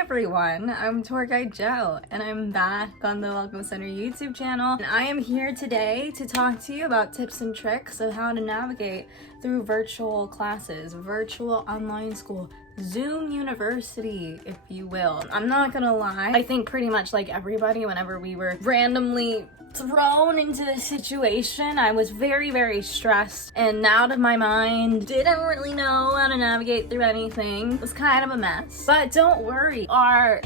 everyone, I'm Tour Guide Joe, and I'm back on the Welcome Center YouTube channel. And I am here today to talk to you about tips and tricks of how to navigate through virtual classes, virtual online school, Zoom University, if you will. I'm not gonna lie, I think pretty much like everybody, whenever we were randomly thrown into this situation, I was very stressed and out of my mind, didn't really know how to navigate through anything. It was kind of a mess. But don't worry, our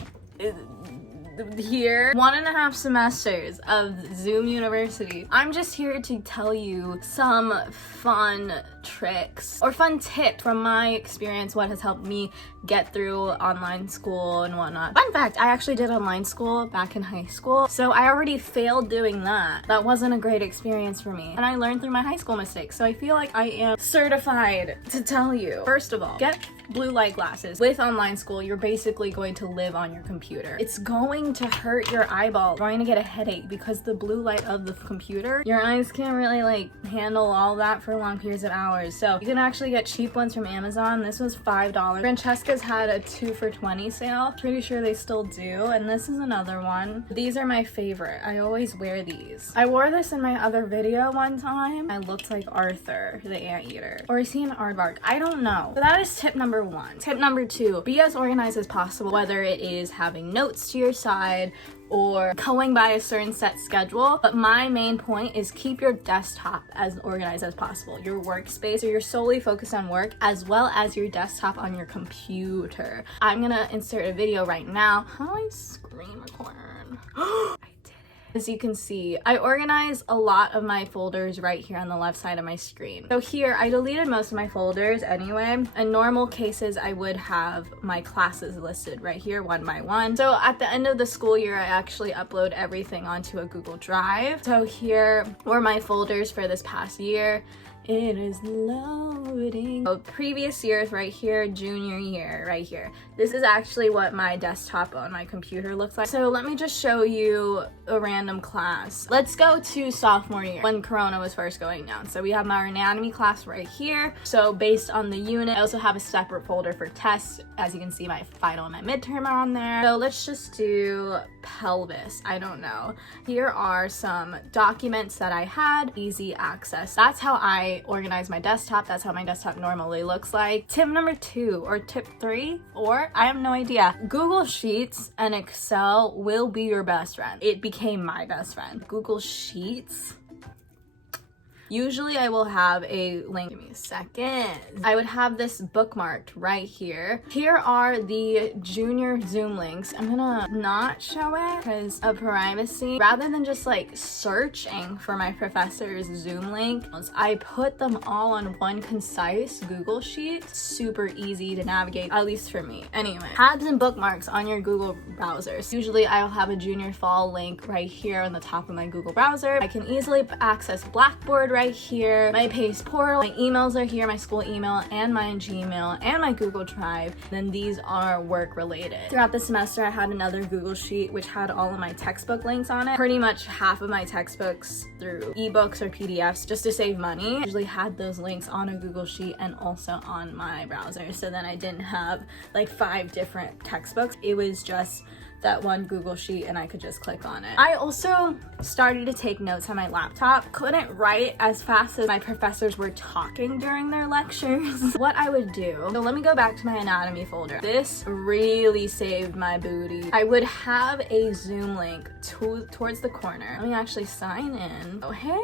here 1.5 semesters of Zoom University, I'm just here to tell you some fun tricks or fun tips from my experience, what has helped me get through online school and whatnot. Fun fact, I actually did online school back in high school, so I already failed doing that. That wasn't a great experience for me, and I learned through my high school mistakes, so I feel like I am certified to tell you. First of all, get blue light glasses. With online school, you're basically going to live on your computer. It's going to hurt your eyeballs. You're going to get a headache because the blue light of the computer, your eyes can't really like handle all that for long periods of hours. So you can actually get cheap ones from Amazon. This was $5. Francesca's had a 2 for $20 sale. Pretty sure they still do. And this is another one. These are my favorite. I always wear these. I wore this in my other video one time. I looked like Arthur, the anteater. Or is he an aardvark? I don't know. So that is tip number 1. Tip number 2, be as organized as possible, whether it is having notes to your side or going by a certain set schedule. But my main point is keep your desktop as organized as possible. Your workspace, so you're solely focused on work, as well as your desktop on your computer. I'm gonna insert a video right now. How do I screen record? I did it. As you can see, I organize a lot of my folders right here on the left side of my screen. So here, I deleted most of my folders anyway. In normal cases, I would have my classes listed right here, one by one. So at the end of the school year, I actually upload everything onto a Google Drive. So here were my folders for this past year. It is loading. So previous years right here, junior year right here. This is actually what my desktop on my computer looks like. So let me just show you a random class. Let's go to sophomore year when Corona was first going down. So we have my anatomy class right here. So based on the unit, I also have a separate folder for tests. As you can see, my final and my midterm are on there. So let's just do pelvis. I don't know. Here are some documents that I had, easy access. That's how I organize my desktop. That's how my desktop normally looks like. Tip number 2 or tip 3 or I have no idea. Google Sheets and Excel will be your best friend. It became my best friend. Google Sheets. Usually I will have a link. Give me a second. I would have this bookmarked right here. Here are the junior Zoom links. I'm gonna not show it because of privacy. Rather than just like searching for my professor's Zoom link, I put them all on one concise Google Sheet. Super easy to navigate, at least for me. Anyway, tabs and bookmarks on your Google browsers. Usually I'll have a junior fall link right here on the top of my Google browser. I can easily access Blackboard right here, my Pace portal, my emails are here, my school email and my Gmail and my Google Drive. Then these are work related. Throughout the semester, I had another Google Sheet which had all of my textbook links on it. Pretty much half of my textbooks through ebooks or PDFs just to save money. I usually had those links on a Google Sheet and also on my browser. So then I didn't have like 5 different textbooks. It was just that one Google Sheet and I could just click on it. I also started to take notes on my laptop. Couldn't write as fast as my professors were talking during their lectures. What I would do, so let me go back to my anatomy folder. This really saved my booty. I would have a Zoom link towards the corner. Let me actually sign in. Oh, hey,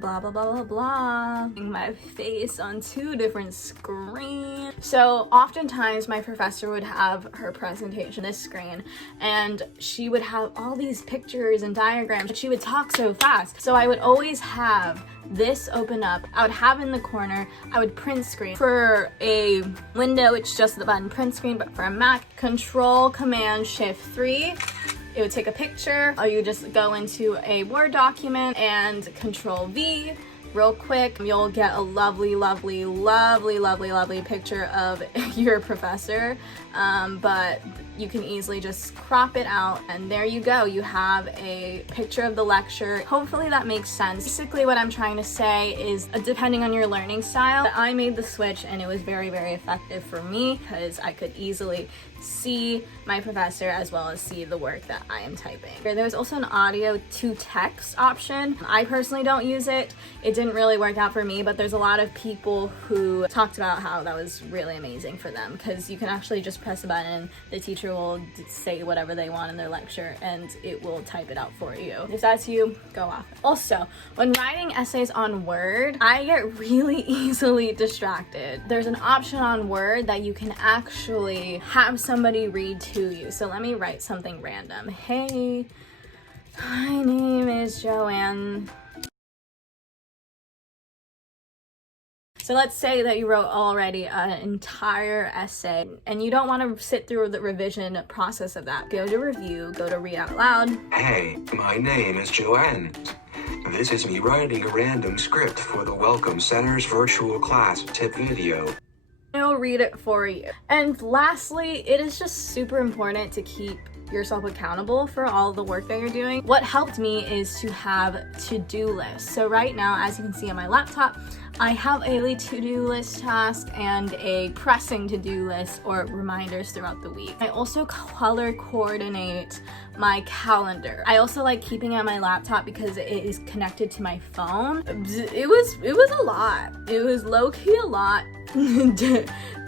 blah, blah, blah, blah, blah. My face on 2 different screens. So oftentimes my professor would have her presentation, this screen, and she would have all these pictures and diagrams, but she would talk so fast. So I would always have this open up. I would have in the corner, I would print screen. For a window, it's just the button print screen, but for a Mac, Control, Command, Shift 3. It would take a picture, or you just go into a Word document and Control V, real quick. You'll get a lovely, lovely, lovely, lovely, lovely picture of your professor, but you can easily just crop it out, and there you go. You have a picture of the lecture. Hopefully that makes sense. Basically what I'm trying to say is, depending on your learning style, I made the switch and it was very, very effective for me because I could easily see my professor as well as see the work that I am typing. There's also an audio to text option. I personally don't use it. It didn't really work out for me, but there's a lot of people who talked about how that was really amazing for them because you can actually just press a button, the teacher will say whatever they want in their lecture and it will type it out for you. If that's you, go off. Also, when writing essays on Word, I get really easily distracted. There's an option on Word that you can actually have somebody read to you. So let me write something random. Hey, my name is Joanne. So let's say that you wrote already an entire essay and you don't want to sit through the revision process of that. Go to review, go to read out loud. Hey, my name is Joanne. This is me writing a random script for the Welcome Center's virtual class tip video. I'll read it for you. And lastly, it is just super important to keep yourself accountable for all the work that you're doing. What helped me is to have to-do lists. So right now, as you can see on my laptop, I have a to-do list task and a pressing to-do list or reminders throughout the week. I also color coordinate my calendar. I also like keeping it on my laptop because it is connected to my phone. It was a lot. It was low-key a lot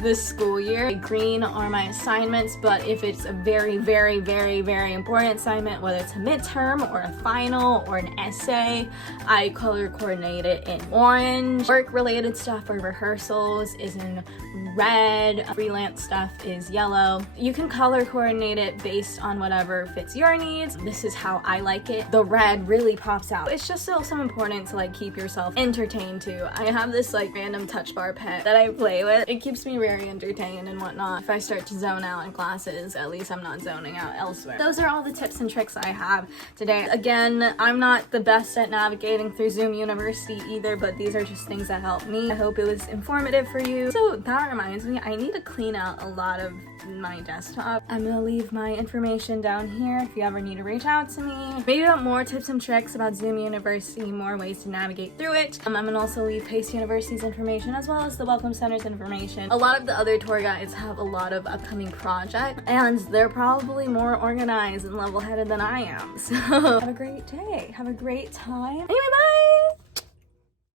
this school year. Green are my assignments, but if it's a very, very, very, very important assignment, whether it's a midterm or a final or an essay, I color coordinate it in orange. Work-related stuff or rehearsals is in red. Freelance stuff is yellow. You can color coordinate it based on whatever fits your needs. This is how I like it. The red really pops out. It's just so important to like keep yourself entertained too. I have this like random touch bar pet that I play with. It keeps me very entertained and whatnot. If I start to zone out in classes, at least I'm not zoning out elsewhere. Those are all the tips and tricks I have today. Again, I'm not the best at navigating through Zoom University either, but these are just things that help me. I hope it was informative for you. So that reminds me, I need to clean out a lot of my desktop. I'm gonna leave my information down here if you ever need to reach out to me. Maybe about more tips and tricks about Zoom University, more ways to navigate through it. I'm gonna also leave Pace University's information as well as the Welcome Center's information. A lot of the other tour guides have a lot of upcoming projects and they're probably more organized and level-headed than I am. So have a great day. Have a great time. Anyway, bye!